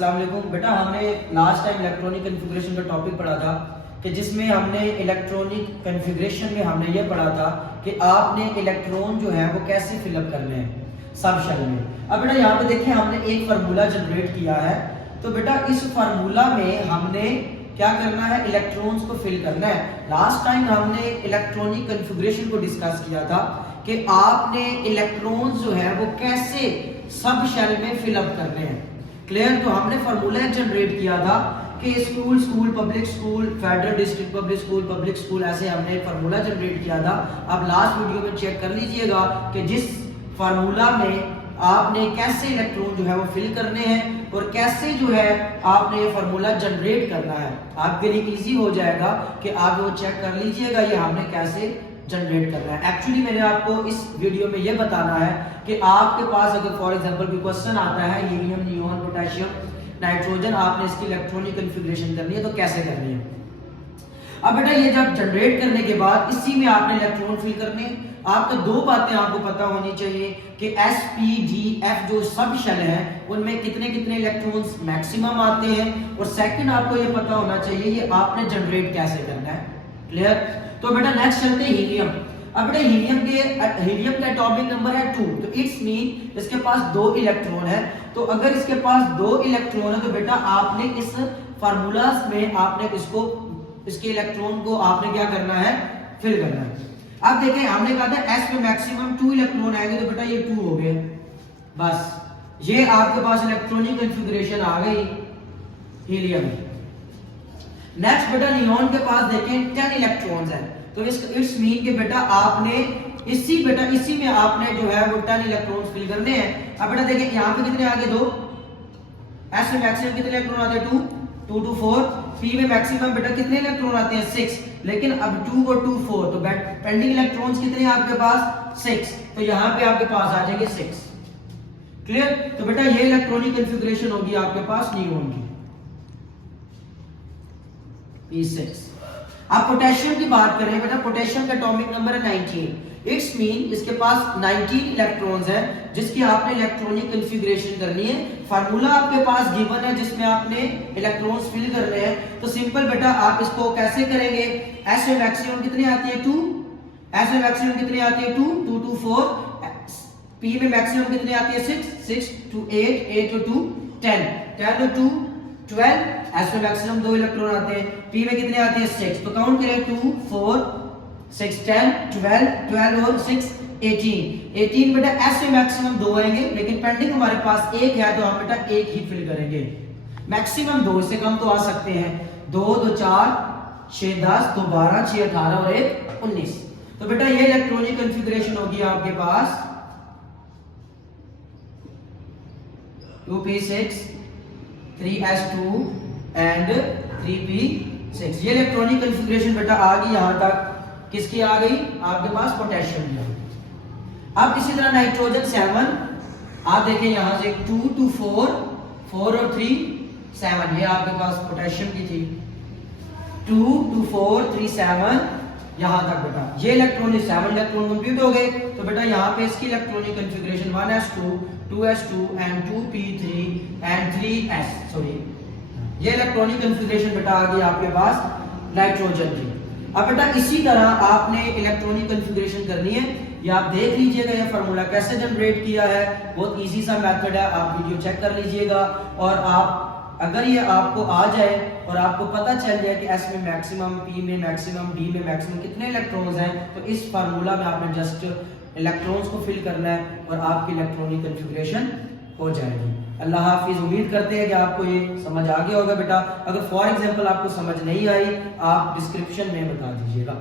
अस्सलाम वालेकुम। बेटा हमने लास्ट टाइम इलेक्ट्रॉनिक कॉन्फ़िगरेशन का टॉपिक पढ़ा था कि जिसमें हमने इलेक्ट्रॉनिक कॉन्फ़िगरेशन में हमने ये पढ़ा था कि आपने इलेक्ट्रॉन जो है वो कैसे फिलअप करने हैं सब शेल में। अब बेटा यहाँ पे देखें हमने एक फार्मूला जनरेट किया है, तो बेटा इस फार्मूला में हमने क्या करना है, इलेक्ट्रॉन्स को फिल करना है। लास्ट टाइम हमने इलेक्ट्रॉनिक कॉन्फ़िगरेशन को डिस्कस किया था कि आपने इलेक्ट्रॉन्स जो है वो कैसे सब शेल में फिलअप करने हैं। क्लियर? तो हमने फार्मूला जनरेट किया था कि school public school, federal district public school ऐसे हमने एक फार्मूला जनरेट किया था। अब लास्ट वीडियो में चेक कर लीजिएगा कि जिस फार्मूला में आपने कैसे इलेक्ट्रॉन जो है वो फिल करने हैं और कैसे जो है आपने ये फार्मूला जनरेट करना है। आपके लिए इजी हो जाएगा कि आप वो चेक कर लीजिएगा ये हमने कैसे जनरेट करना है। एक्चुअली मैंने आपको इस वीडियो में ये बताना है कि आपके पास अगर फॉर एग्जांपल कोई क्वेश्चन आता है हीलियम, नियोन, पोटेशियम, नाइट्रोजन, आपने इसकी इलेक्ट्रॉनिक कॉन्फ़िगरेशन करनी है तो कैसे करनी है। अब बेटा ये जब जनरेट करने के बाद इसी में आपने इलेक्ट्रॉन फिल करने हैं। आपको दो बातें आपको पता होनी चाहिए कि एस पी डी एफ जो सब शेल है उनमें कितने कितने इलेक्ट्रॉन्स मैक्सिमम आते हैं, और सेकंड आपको ये पता होना चाहिए ये आपने जनरेट कैसे करना है। क्लियर? तो बेटा नेक्स्ट चलते हैं हीलियम। अब बेटा हीलियम का एटॉमिक नंबर है 2, तो इट्स मीन इसके पास 2 इलेक्ट्रॉन है। तो अगर इसके पास 2 इलेक्ट्रॉन है तो बेटा आपने इस फार्मूला में आपने इसके इलेक्ट्रॉन को आपने क्या करना है, फिल करना है। अब देखें हमने कहा था एस में मैक्सिमम 2 इलेक्ट्रॉन आएंगे, तो बेटा ये 2 हो गए। बस ये आपके पास इलेक्ट्रॉनिक कॉन्फ़िगरेशन आ गई हीलियम। नेक्स्ट बेटा नियोन के पास देखें 10 इलेक्ट्रॉन्स हैं, तो इट्स मीन कि बेटा आपने इसी में आपने जो है वो 10 इलेक्ट्रॉन्स फिल करने हैं। अब बेटा देखिए यहाँ पे कितने आ गए, 2। एस में मैक्सिमम कितने इलेक्ट्रॉन आते हैं, 2 2 4। पी में मैक्सिमम बेटा कितने इलेक्ट्रॉन आते हैं, 6। लेकिन अब 2 और 2 4, तो पेंडिंग इलेक्ट्रॉन्स कितने हैं आपके पास, 6। तो यहाँ पे आपके पास आ जाएंगे 6। क्लियर? तो बेटा ये इलेक्ट्रॉनिक कॉन्फ़िगरेशन होगी आपके पास नियोन की, P6। अब पोटेशियम की बात करें बेटा, पोटेशियम का एटॉमिक नंबर है 19। इट्स मीन इसके पास 19 इलेक्ट्रॉन्स हैं जिसकी आपने इलेक्ट्रॉनिक कॉन्फ़िगरेशन करनी है। फार्मूला आपके पास गिवन है जिसमें आपने इलेक्ट्रॉन्स फिल करने हैं। तो सिंपल बेटा आप इसको कैसे करेंगे, एस में मैक्सिमम कितनी आती है, 2। एस में मैक्सिमम कितनी आती है, 2 2 2 4। पी में मैक्सिमम कितनी आती है, 6 6 2 8 8 2 10 10 2 12। एस में मैक्सिमम 2 इलेक्ट्रॉन आते हैं, पी में कितने आते हैं, 6। तो काउंट करें 2 4 6 10 12 12 और 6 18 बेटा एस में मैक्सिमम 2 आएंगे, लेकिन पेंडिंग हमारे पास 1 है तो हम बेटा 1 ही फिल करेंगे। मैक्सिमम 2, इससे कम तो आ सकते हैं। 2 2 4 6 10 2 12 6 18 और 1 19। तो बेटा ये इलेक्ट्रॉनिक कॉन्फ़िगरेशन होगी आपके पास 2p6 3s2 एंड 3p6। ये इलेक्ट्रॉनिक कॉन्फ़िगरेशन बेटा आ गई यहां तक। किसकी आ गई, आपके पास पोटेशियम की। अब इसी तरह नाइट्रोजन 7, आप देखें यहां से 2 2 4 4 और 3 7, ये आपके पास पोटेशियम की थी। 2 2 4 3 7 यहां तक बेटा ये इलेक्ट्रॉनिक 7 इलेक्ट्रॉन कंप्लीट हो गए। तो बेटा यहां पे इसकी electronic configuration 1s2 2s2 and 2p3 and 3s, sorry ये इलेक्ट्रॉनिक कॉन्फ़िगरेशन बेटा आ गई आपके पास नाइट्रोजन की। अब बेटा इसी तरह आपने इलेक्ट्रॉनिक कॉन्फ़िगरेशन करनी है। ये आप देख लीजिएगा ये फार्मूला कैसे जनरेट किया है, बहुत इजी सा मेथड है, आप वीडियो चेक कर लीजिएगा। और आप अगर ये आपको आ जाए और आपको पता चल जाए कि एस में मैक्सिमम, पी में मैक्सिमम, डी में मैक्सिमम कितने इलेक्ट्रॉन्स हैं, तो इस फार्मूला में आपने जस्ट इलेक्ट्रॉन्स को फिल करना है और आपकी इलेक्ट्रॉनिक कॉन्फ़िगरेशन हो जाएगी। अल्लाह हाफिज। उम्मीद करते हैं कि आपको ये समझ आ गया होगा बेटा। अगर फॉर एग्जांपल आपको समझ नहीं आई आप डिस्क्रिप्शन में बता दीजिएगा।